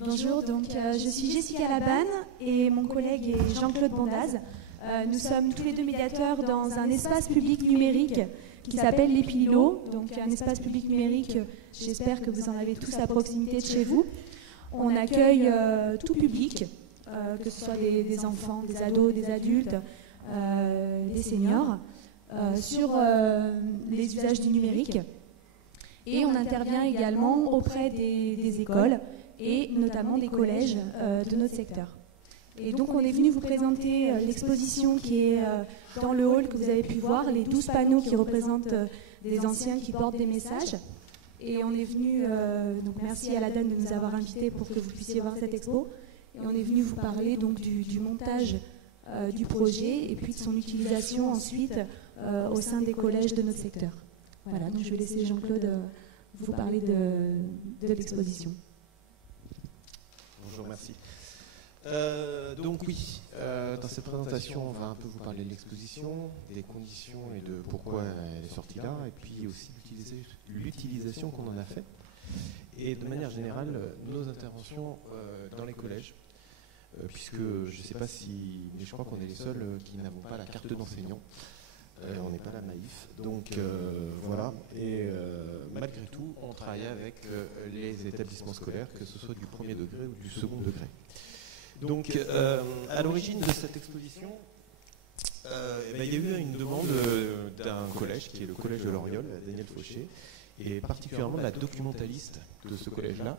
Bonjour, donc je suis Jessica Labanne et mon collègue est Jean-Claude Bondaz. Nous sommes tous les deux médiateurs dans un espace public numérique qui s'appelle l'Épililo, donc un espace public numérique, j'espère que vous en avez tous à proximité de chez vous. On accueille tout public, que ce soit des enfants, des ados, des adultes, des seniors, sur les usages du numérique. Et on intervient également auprès des écoles et notamment des collèges de notre secteur. Et donc on est venu vous présenter l'exposition qui est dans le hall que vous avez pu voir, les 12 panneaux qui représentent des anciens qui portent des messages. Et on est venu, donc merci à l'ADEN de nous avoir invités pour que vous puissiez voir cette expo. Et on est venu vous parler donc du montage du projet et puis de son utilisation ensuite au sein des collèges de notre secteur. Voilà, donc je vais laisser Jean-Claude vous parler de l'exposition. Bonjour, merci. Donc oui, dans cette présentation, on va un peu vous parler de l'exposition, des conditions et de pourquoi elle est sortie là, et puis aussi l'utilisation qu'on en a fait. Et de manière générale, nos interventions dans les collèges, puisque je ne sais pas si, mais je crois qu'on est les seuls qui n'avons pas la carte d'enseignant. On n'est pas là naïf, donc voilà. Et malgré tout, on travaille avec les établissements scolaires, que ce soit du premier degré ou du second degré. Donc, à l'origine de cette exposition, il y a eu une demande d'un collège, qui est le collège de l'Oriol, Daniel Fauché, et particulièrement la documentaliste de ce collège-là,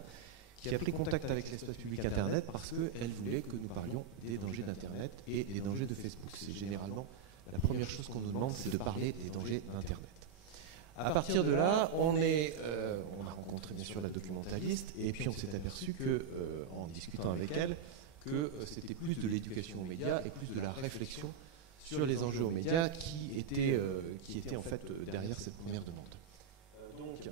qui a pris contact avec l'espace public Internet parce qu'elle voulait que nous parlions des dangers d'Internet et des dangers de Facebook. C'est généralement la première chose qu'on nous demande, c'est de parler des dangers d'Internet. À partir de là, on a rencontré bien sûr la documentaliste, et puis on s'est aperçu que, en discutant avec elle, que c'était plus de l'éducation aux médias et plus de la réflexion sur les enjeux aux médias qui était en fait derrière cette première demande. Donc,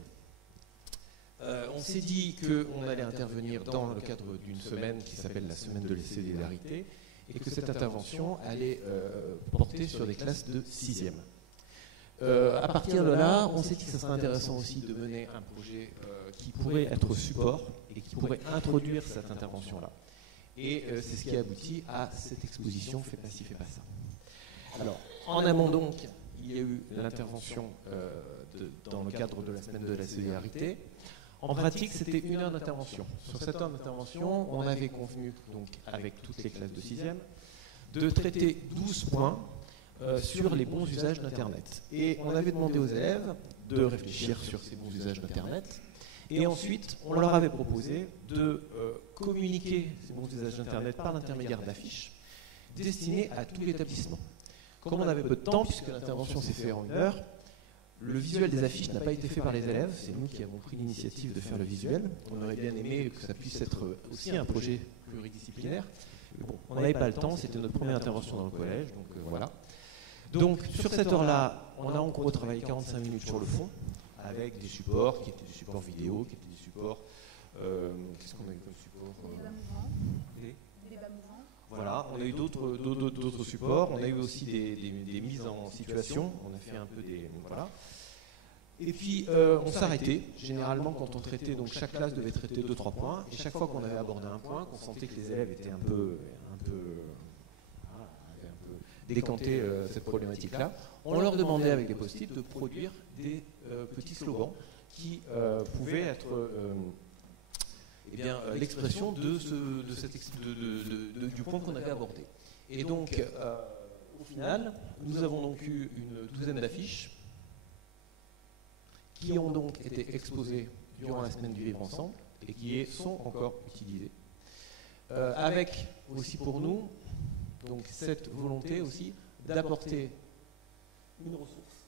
on s'est dit qu'on allait intervenir dans le cadre d'une semaine qui s'appelle la semaine de la solidarité, et que cette intervention allait porter sur des classes de 6e. À partir de là, on s'est dit que ce serait intéressant aussi de mener un projet qui pourrait être support et qui pourrait introduire cette intervention-là. Et c'est ce qui a abouti à cette exposition « Fais pas ci, fais pas ça ». Alors, en amont donc, il y a eu l'intervention dans le cadre de la semaine de la solidarité. En pratique, c'était 1 heure d'intervention. Sur cette heure d'intervention, on avait convenu, donc, avec toutes les classes de 6e, de traiter 12 points sur les bons usages d'Internet. Et on avait demandé aux élèves de réfléchir sur ces bons usages d'Internet. Et ensuite, on leur avait proposé de communiquer ces bons usages d'Internet par l'intermédiaire d'affiches destinées à tout l'établissement. Comme on avait peu de temps, puisque l'intervention s'est faite en 1 heure, le visuel des affiches n'a pas été fait par les élèves, c'est nous qui avons pris l'initiative de faire le visuel. On aurait bien aimé que ça puisse être aussi un projet pluridisciplinaire. Mais bon, on n'avait pas le temps, c'était notre première intervention dans le collège, donc voilà. Donc sur cette heure-là, on a en gros travaillé 45 minutes sur le fond, avec des supports qui étaient des supports vidéo, qui étaient des supports... qu'est-ce qu'on a eu comme support Des débats mouvants. Voilà, on a eu d'autres supports, on a eu aussi des mises en situation, on a fait un peu des... Voilà. Et puis on s'arrêtait, généralement quand on traitait, donc chaque classe devait traiter 2-3 points, et chaque fois qu'on avait abordé un point, qu'on sentait que les élèves étaient un peu décantés cette problématique-là, on leur demandait avec des post-it de produire des petits slogans qui pouvaient être... l'expression du point qu'on avait abordé. Et donc, au final, nous avons donc eu une douzaine d'affiches qui ont donc été exposées durant la semaine du Vivre Ensemble et qui sont encore utilisées. Avec aussi pour nous, donc cette volonté aussi d'apporter une ressource,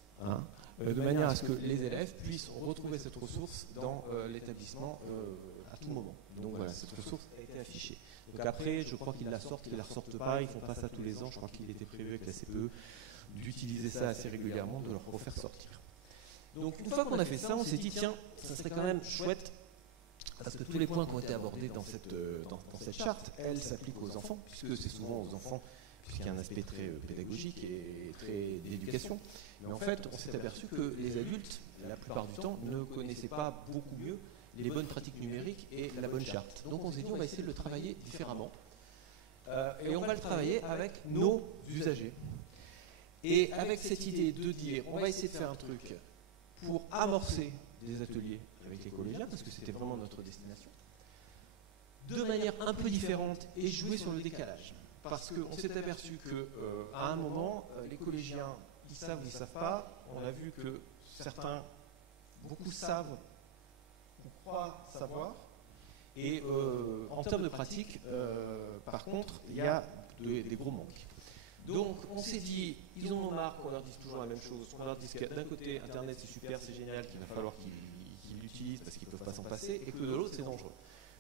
de manière à ce que les élèves puissent retrouver cette ressource dans l'établissement à tout moment. Donc voilà, cette ressource a été affichée. Donc après, je crois qu'ils la sortent, qu'ils ne la ressortent pas, ils ne font pas ça tous les ans, je crois qu'il était prévu avec la CPE d'utiliser ça assez régulièrement, de leur refaire sortir. Donc une fois qu'on a fait ça, on s'est dit, tiens, ça serait quand même chouette, parce que tous les points qui ont été abordés dans cette charte, elles s'appliquent aux enfants, puisque c'est souvent aux enfants, puisqu'il y a un aspect très pédagogique et très d'éducation. Mais en fait, on s'est aperçu que les adultes, la plupart du temps, ne connaissaient pas beaucoup mieux les bonnes pratiques numériques et la bonne charte. Donc on s'est dit on va essayer de le travailler différemment. Et on va le travailler avec nos usagers. Et avec cette idée de dire on va essayer de faire un truc pour amorcer des ateliers avec les collégiens, parce que c'était vraiment notre destination, de manière un peu différente et jouer sur le décalage. Parce qu'on s'est aperçu qu'à un moment, les collégiens, ils savent ou ils ne savent pas. On a vu que certains, beaucoup savent ou croient savoir. Et en termes de pratique, par contre, il y a des gros manques. Donc on s'est dit, ils en ont marre qu'on leur dise toujours la même chose, qu'on leur dise que d'un côté, Internet c'est super, c'est génial, qu'il va falloir qu'ils l'utilisent parce qu'ils ne peuvent pas s'en passer, et que de l'autre c'est dangereux.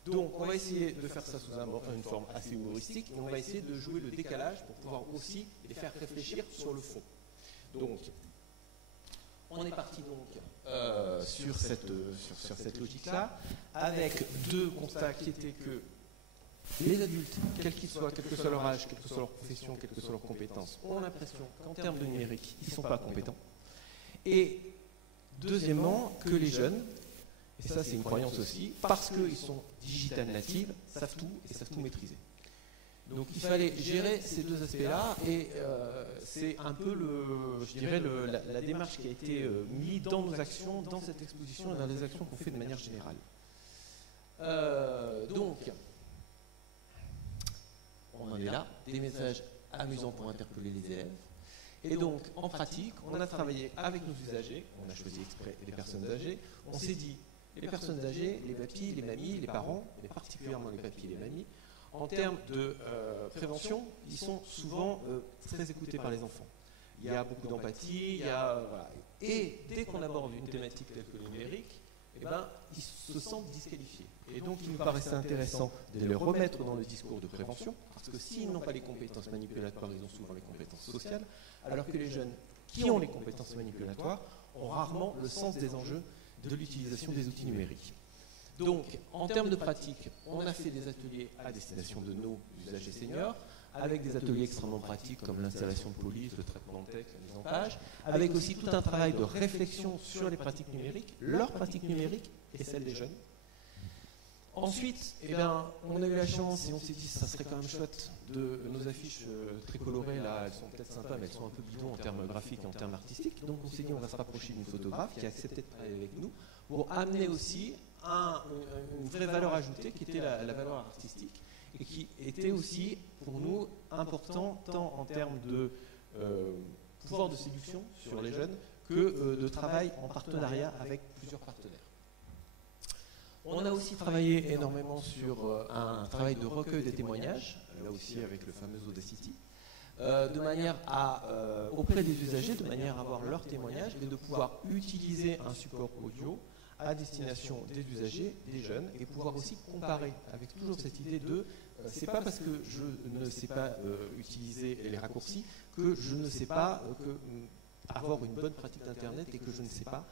Donc on va essayer de faire ça sous une forme assez humoristique, et on va essayer de jouer le décalage pour pouvoir aussi les faire réfléchir sur le fond. Donc on est parti donc sur cette logique-là, avec deux constats qui étaient que les adultes, quels qu'ils soient, quel que soit leur âge, quelle que soit leur profession, quelles que soient leurs compétences, ont l'impression qu'en termes de numérique, ils ne sont pas compétents. Et deuxièmement, que les jeunes, et ça c'est une croyance aussi, parce qu'ils sont digital natives, savent tout et savent tout maîtriser. Donc il fallait gérer ces deux aspects-là, et c'est un peu la démarche qui a été mise dans nos actions, dans cette exposition et dans les actions qu'on fait de manière générale. Donc, on en est là, des messages amusants pour interpeller les élèves. Et donc, en pratique, on a travaillé avec nos usagers, on a choisi exprès les personnes âgées, on s'est dit, les personnes âgées, les papis, les mamies, les parents, mais particulièrement les papis et les mamies, en termes de prévention, ils sont souvent très écoutés par les enfants. Il y a beaucoup d'empathie, voilà. Et dès qu'on aborde une thématique telle que le numérique, eh ben, ils se sentent disqualifiés. Et donc, il nous paraissait intéressant de les remettre dans le discours de prévention, parce que s'ils n'ont pas les compétences manipulatoires, ils ont souvent les compétences sociales, alors que les jeunes qui ont les compétences manipulatoires ont rarement le sens des enjeux de l'utilisation des outils numériques. Donc, en termes de pratique, on a fait des ateliers à destination de nos usagers seniors, avec des ateliers extrêmement pratiques comme l'installation de police, le traitement de texte, la mise en page, avec aussi tout un travail de réflexion sur les pratiques numériques, leurs pratiques numériques et celles des jeunes. Ensuite, eh bien, on a eu la chance et on s'est dit que ça serait quand même chouette de nos affiches très colorées, là, elles sont peut-être sympas, mais elles sont un peu bidons en termes graphiques et en termes artistiques. Donc on s'est dit on va se rapprocher d'une photographe qui a accepté de travailler avec nous pour amener aussi une vraie valeur ajoutée qui était la valeur artistique et qui était aussi pour nous important tant en termes de pouvoir de séduction sur les jeunes que de travail en partenariat avec plusieurs partenaires. On a aussi travaillé énormément sur un travail de recueil des témoignages, là aussi avec le fameux Audacity, de manière à, auprès des usagers, de manière à avoir leurs témoignages et de pouvoir utiliser un support audio à destination des usagers, des jeunes, et pouvoir aussi comparer avec toujours cette idée de c'est pas parce que je ne sais pas utiliser les raccourcis que je ne sais pas avoir une bonne pratique d'Internet et que je ne sais pas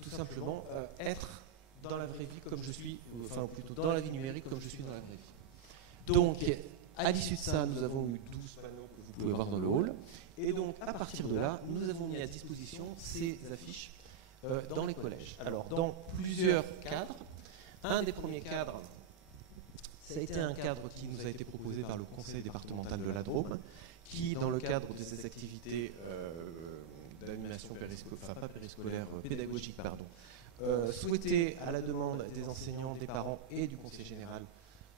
tout simplement être dans la vraie vie comme je suis, enfin plutôt dans la vie numérique comme je suis dans la vraie vie. Donc, à l'issue de ça, nous avons eu 12 panneaux que vous pouvez voir dans le hall. Et donc, à partir de là, nous avons mis à disposition ces affiches dans les collèges. Alors, dans plusieurs cadres. Un des premiers cadres, ça a été un cadre qui nous a été proposé par le conseil départemental de la Drôme, qui, dans le cadre de ces activités d'animation pédagogique, souhaitait, à la demande des enseignants, des parents et du conseil général,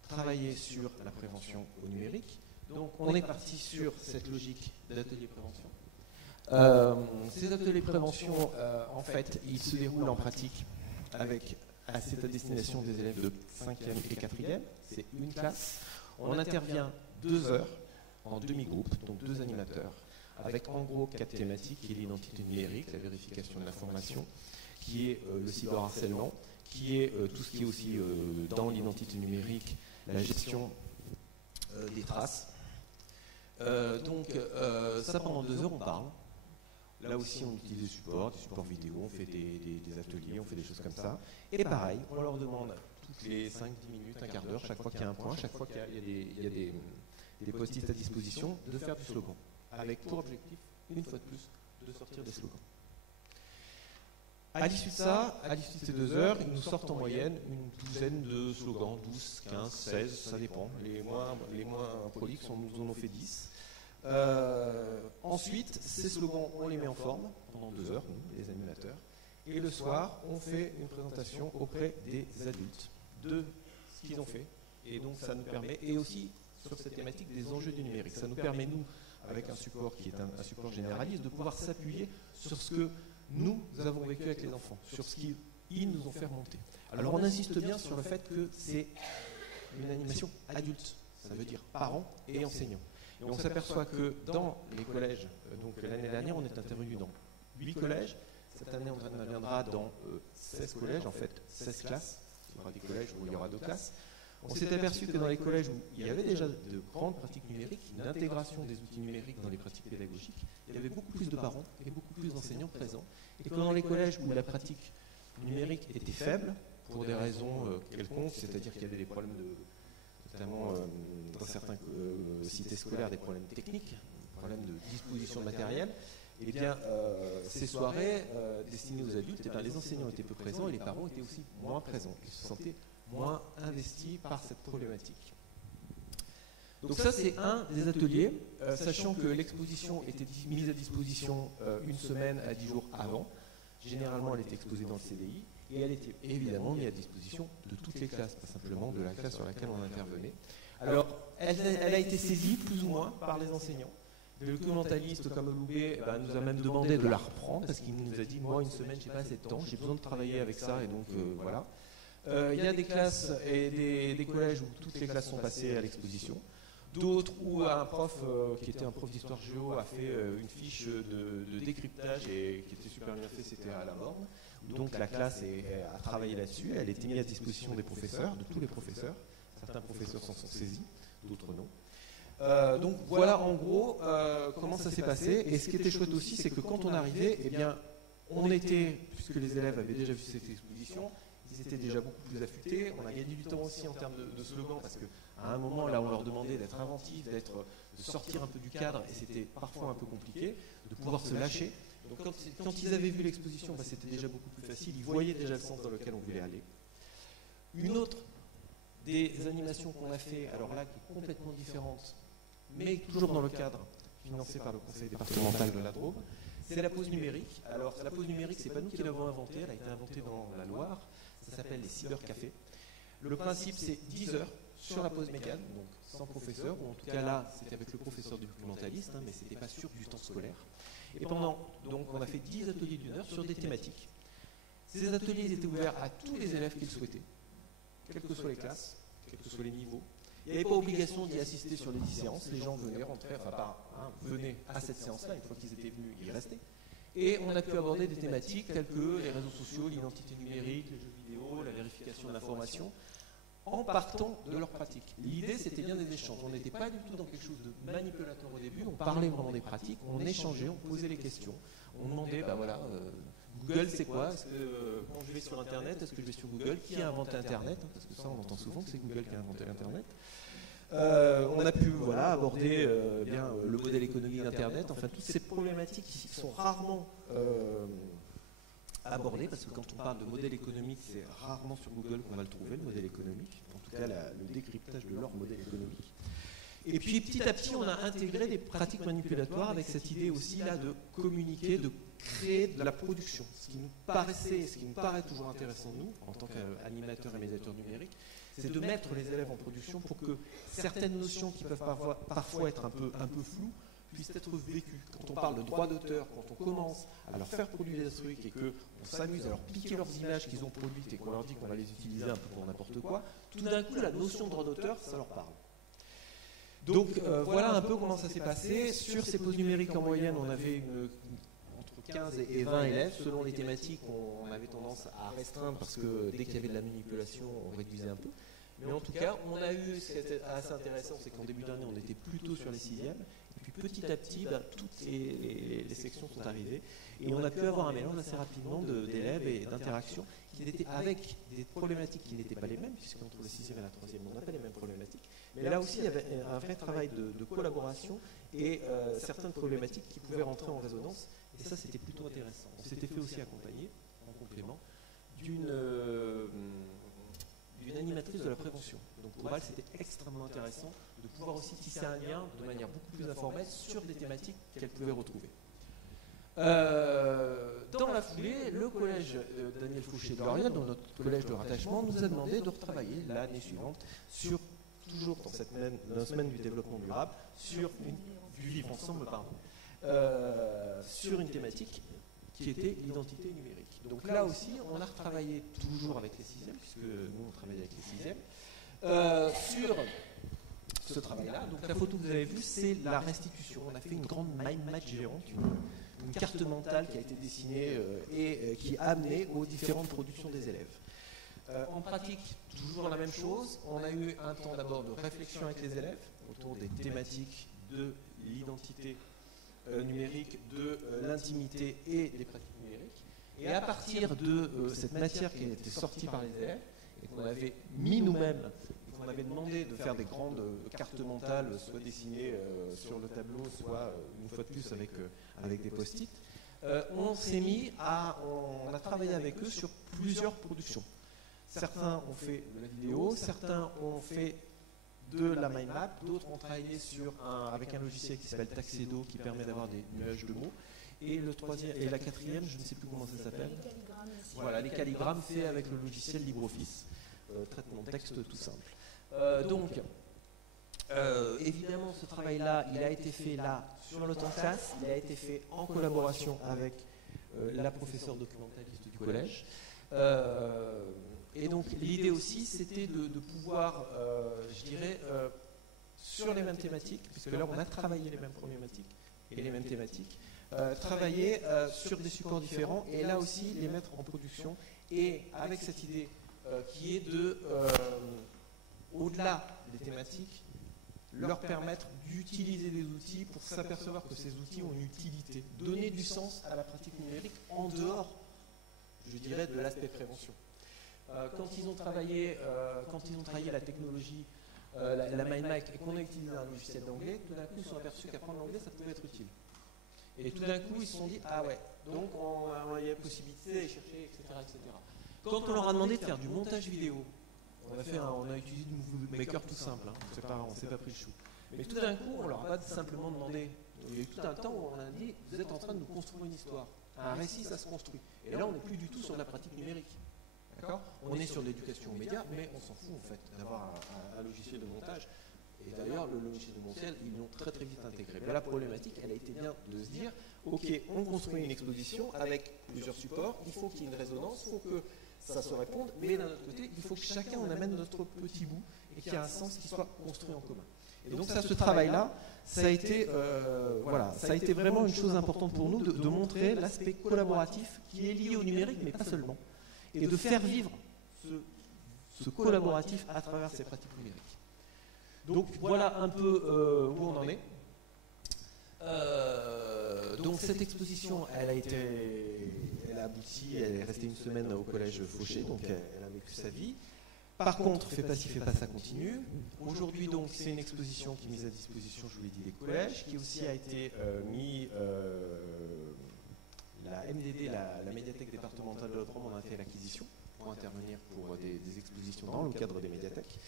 travailler sur la prévention au numérique. Donc on est parti sur cette logique d'atelier prévention. Ces ateliers prévention, en fait, ils se déroulent en pratique avec à cette destination des élèves de 5e et 4e. C'est une classe. On intervient 2 heures en demi-groupe, donc 2 animateurs, avec en gros 4 thématiques, qui est l'identité numérique, la vérification de l'information, qui est le cyberharcèlement, qui est tout ce qui est aussi dans l'identité numérique, la gestion des traces. Donc ça, pendant 2 heures, on parle. Là aussi, on utilise des supports vidéo, on fait des ateliers, on fait des choses comme ça. Et pareil, on leur demande toutes les 5-10 minutes, un quart d'heure, chaque fois qu'il y a un point, chaque fois qu'il y a des post-it à disposition, de faire du slogan. Avec pour objectif, une fois de plus, de sortir des slogans. À l'issue de ça, à l'issue de ces 2 heures, ils nous sortent en moyenne une douzaine de slogans, 12, 15, 16, ça dépend. Les moins prolixes, on nous en ont fait 10. Ensuite, ces slogans, on les met en forme pendant 2 heures, nous, les animateurs. Et le soir, on fait une présentation auprès des adultes de ce qu'ils ont fait. Et donc, ça nous permet, et aussi sur cette thématique des enjeux du numérique, ça nous permet, nous, avec un support qui est un support généraliste, de pouvoir s'appuyer sur ce que nous avons vécu avec les enfants, sur ce qu'ils nous ont fait remonter. Alors on insiste bien sur le fait que c'est une animation adulte, ça veut dire parents et enseignants. Et on s'aperçoit que dans les collèges, donc l'année dernière on est intervenu dans 8 collèges, cette année on interviendra dans 16 collèges, en fait 16 classes, il y aura des collèges où il y aura 2 classes. On s'est aperçu que dans les collèges où il y avait déjà de grandes pratiques numériques, une intégration des outils numériques dans les pratiques pédagogiques, il y avait beaucoup plus de parents et beaucoup plus d'enseignants présents. Et que dans les collèges où la pratique numérique était faible, pour des raisons quelconques, c'est-à-dire qu'il y avait des problèmes notamment dans certaines cités scolaires, des problèmes techniques, des problèmes de disposition de matériel, et bien ces soirées destinées aux adultes, et bien, les enseignants étaient peu présents et les parents étaient aussi moins présents. Ils se sentaient moins investis par cette problématique. Donc ça, c'est un des ateliers, sachant que l'exposition était mise à disposition une semaine à 10 jours avant. Généralement, elle était exposée dans le CDI, et elle était évidemment mise à disposition de toutes les classes, pas simplement de la classe sur laquelle on intervenait. Alors, elle a été saisie, plus ou moins, par les enseignants. Le documentaliste comme Loubet nous a même demandé de la reprendre, parce qu'il nous a dit, moi, une semaine, j'ai pas assez de temps, j'ai besoin de travailler avec ça, et donc voilà. Il y a des classes et des collèges où toutes les classes sont passées à l'exposition. D'autres où un prof, qui était un prof d'histoire géo, a fait une fiche de décryptage et qui était super bien fait, c'était à la borne. Donc la classe a travaillé là-dessus, elle était mise à disposition des professeurs, de tous les professeurs. Certains professeurs s'en sont saisis, d'autres non. Donc voilà en gros comment ça s'est passé. Et ce qui était chouette aussi, c'est que quand on arrivait, eh bien, on était, puisque les élèves avaient déjà vu cette exposition, ils étaient déjà beaucoup plus affûtés. On a gagné du temps aussi en termes de slogan, parce qu'à un moment, là, on leur demandait d'être inventifs, de sortir un peu du cadre, et c'était parfois un peu compliqué, de pouvoir se lâcher. Donc quand ils avaient vu l'exposition, c'était déjà beaucoup plus facile. Ils voyaient déjà le sens dans lequel on voulait aller. Une autre des animations qu'on a fait, alors là, qui est complètement différente, mais toujours dans le cadre financé par le conseil départemental de la Drôme, c'est la pause numérique. Alors la pause numérique, c'est pas nous qui l'avons inventée, elle a été inventée dans la Loire. Ça s'appelle les cybercafés. Le principe, c'est 10 heures sur la pause mécane, donc sans professeur, ou en tout cas là, c'était avec le professeur documentaliste, mais ce n'était pas sur du temps scolaire. Et donc on a fait 10 ateliers d'1 heure sur des thématiques. Ces ateliers étaient ouverts à tous les élèves qui le souhaitaient, quelles que soient les classes, quels que soient les niveaux. Il n'y avait pas obligation d'y assister sur les 10 séances, les gens venaient, rentraient, venaient à cette séance-là, une fois qu'ils étaient venus, ils restaient. Et on a pu aborder des thématiques telles que les réseaux sociaux, l'identité numérique, les jeux vidéo, la vérification de l'information, en partant de leurs pratiques. L'idée, c'était bien des échanges. On n'était pas du tout dans quelque chose de manipulateur au début, on parlait vraiment des pratiques, on échangeait, on posait les questions, on demandait, Google c'est quoi? Est-ce que quand je vais sur Internet, est-ce que je vais sur Google? Qui a inventé Internet? Parce que ça, on entend souvent que c'est Google qui a inventé Internet. On a pu aborder le modèle économique d'Internet, enfin toutes ces problématiques qui sont rarement abordées, parce que quand on parle de modèle économique, c'est rarement sur Google qu'on va le trouver, le modèle économique, en tout cas le décryptage de leur modèle économique. Et puis petit à petit, on a intégré des pratiques manipulatoires avec cette idée aussi là de communiquer, de créer de la production. Ce qui nous paraît toujours intéressant, nous, en tant qu'animateurs et médiateurs numériques, c'est de mettre les élèves en production pour que certaines notions qui peuvent parfois être un peu floues puissent être vécues. Quand on parle de droit d'auteur, quand on commence à leur faire produire des trucs et qu'on s'amuse à leur piquer leurs images qu'ils ont produites et qu'on leur dit qu'on va les utiliser un peu pour n'importe quoi, tout d'un coup, la notion de droit d'auteur, ça leur parle. Donc voilà un peu comment ça s'est passé. Sur ces pauses numériques en moyenne, on avait entre 15 et 20 élèves. Selon les thématiques, on avait tendance à restreindre parce que dès qu'il y avait de la manipulation, on réduisait un peu. Mais en tout cas, on a eu, ce qui était assez intéressant, c'est qu'en début d'année, on était plutôt sur les 6e. Et puis petit à petit, toutes les sections sont arrivées. Et on a pu avoir un mélange assez rapidement d'élèves et d'interactions qui étaient avec des problématiques qui n'étaient pas les mêmes, puisqu'entre le 6e et la 3e, on n'a pas les mêmes problématiques. Mais là aussi, il y avait un vrai travail de collaboration et certaines problématiques qui pouvaient rentrer en résonance. Et ça, c'était plutôt intéressant. On s'était fait aussi accompagner en complément. complément, d'une animatrice de la prévention. Donc pour elle, c'était extrêmement intéressant de pouvoir aussi tisser un lien de manière beaucoup plus informelle sur des thématiques qu'elle pouvait retrouver. Dans la foulée, le collège Daniel Fauché de L'Oréal, dans notre collège de rattachement, nous a demandé de retravailler l'année suivante sur, toujours dans cette semaine du développement durable, du vivre ensemble, sur une thématique qui était l'identité numérique. Donc là aussi, on a retravaillé toujours avec les sixièmes, puisque nous on travaille avec les sixièmes, sur ce travail-là. Donc la photo que vous avez vue, c'est la restitution. On a fait une grande mind map géante, une carte mentale qui a été dessinée et qui a amené aux différentes productions des élèves. En pratique, toujours la même chose. On a eu un temps d'abord de réflexion avec les élèves autour des thématiques de l'identité numérique, de l'intimité et des pratiques numériques. Et à partir de cette matière qui a été sortie par les élèves et qu'on avait mis nous-mêmes, on avait demandé de faire des grandes cartes mentales, soit dessinées sur le tableau, soit une fois de plus avec des post-it. On a travaillé avec eux sur plusieurs productions. Certains ont fait de la vidéo, certains ont fait de la mind map, d'autres ont travaillé avec un logiciel qui s'appelle Taxedo qui permet d'avoir des nuages de mots. Et la quatrième, je ne sais plus comment ça s'appelle. Voilà, les calligrammes faits avec le logiciel LibreOffice. Traitement de texte tout simple. Évidemment, ce travail-là, il a été fait là sur le temps de classe, il a été fait en collaboration avec la professeure documentaliste du collège. Et donc l'idée aussi, c'était de pouvoir, sur les mêmes thématiques, puisque là on a travaillé les mêmes problématiques et les mêmes thématiques, travailler sur des supports différents et là aussi les mettre en production et avec cette idée qui est de, au-delà des thématiques, leur permettre d'utiliser des outils pour s'apercevoir que ces outils ont une utilité, donner du sens à la pratique numérique en dehors, je dirais, de l'aspect prévention. Quand ils ont travaillé la technologie, la MindMap, et qu'on a utilisé un logiciel d'anglais, tout d'un coup ils se sont aperçus qu'apprendre l'anglais ça pouvait être utile. Et tout d'un coup ils se sont dit ah ouais, donc il y a possibilité d'aller chercher, etc., etc. Quand on leur a demandé de faire du montage vidéo, on a utilisé du Movie Maker tout simple, hein, on ne s'est pas pris le chou. Mais tout d'un coup on leur a pas simplement demandé, il y a eu tout un temps où on a dit vous êtes en train de nous construire une histoire, un récit ça se construit. Et là on n'est plus du tout sur la pratique numérique. On est sur l'éducation aux médias, mais on s'en fout en fait d'avoir un logiciel de montage. Et d'ailleurs, le logiciel de montage, ils l'ont très très vite intégré. Mais la problématique, elle a été bien de se dire, ok, on construit une exposition avec plusieurs supports, il faut qu'il y ait une résonance, il faut que ça se réponde, mais d'un autre côté, il faut que chacun en amène notre petit bout et qu'il y ait un sens qui soit construit en commun. Et donc ça, ce travail-là, ça a été vraiment une chose importante pour nous de montrer l'aspect collaboratif qui est lié au numérique, mais pas seulement. Et de faire vivre ce collaboratif à travers ces pratiques numériques. Donc voilà un peu où on en est. Donc cette exposition, elle a abouti, elle est restée une semaine au collège Fauché, donc elle a vécu sa vie. Par contre, Fais pas ci, fais pas ça continue. Aujourd'hui, donc, c'est une exposition qui est mise à disposition, je vous l'ai dit, des collèges, qui aussi a été mis. La MDD, la médiathèque départementale de la Drôme, en a fait l'acquisition pour intervenir pour des expositions dans le cadre des médiathèques.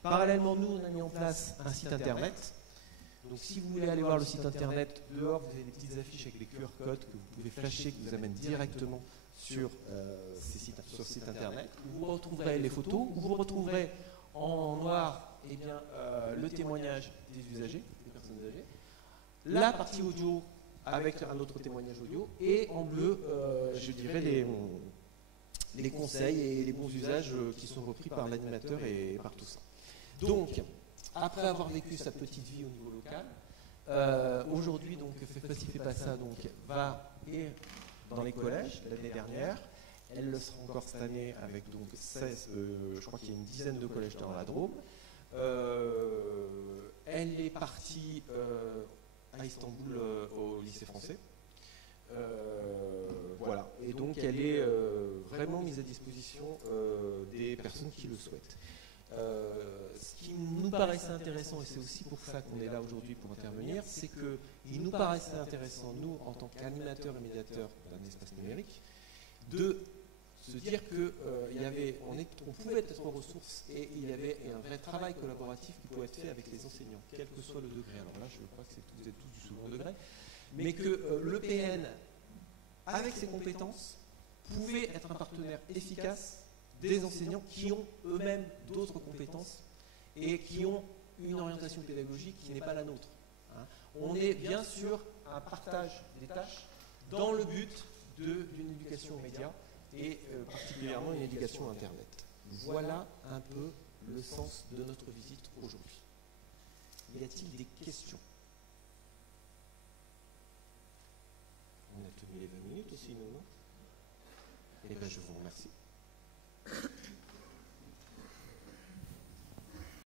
Parallèlement, nous, on a mis en place un site internet. Donc si vous voulez aller voir le site internet, dehors, vous avez des petites affiches avec des QR codes que vous pouvez flasher, qui vous amènent directement sur ce site internet, où vous retrouverez les photos, où vous retrouverez en noir le témoignage des usagers, des personnes âgées, la partie audio avec un autre témoignage audio, et en bleu, je dirais, les conseils et les bons usages qui sont repris par l'animateur et par tout ça. Donc, après avoir vécu sa petite vie au niveau local, aujourd'hui, donc, Fais pas ci, fais pas ça, donc, va dans les collèges l'année dernière. Elle le sera encore cette année avec donc 16, je crois qu'il y a une dizaine de collèges dans la Drôme. Elle est partie à Istanbul au lycée français. Voilà. Et donc elle est vraiment mise à disposition des personnes qui le souhaitent. Ce qui nous paraissait intéressant, et c'est aussi pour ça qu'on est là aujourd'hui pour intervenir, c'est qu'il nous paraissait intéressant, nous, en tant qu'animateurs et médiateurs d'un espace numérique, de se dire qu'on pouvait être ressources et il y avait un vrai travail collaboratif qui pouvait être fait avec les enseignants, quel que soit le degré. Alors là, je crois que vous êtes tous du second degré, mais que l'EPN, avec ses compétences, pouvait être un partenaire efficace des enseignants qui ont eux-mêmes d'autres compétences et qui ont une orientation pédagogique qui n'est pas la nôtre. On est bien sûr un partage des tâches dans le but d'une éducation aux médias et particulièrement une éducation à Internet. Voilà un peu le sens de notre visite aujourd'hui. Y a-t-il des questions? On a tenu les 20 minutes aussi, non? Eh bien, je vous remercie.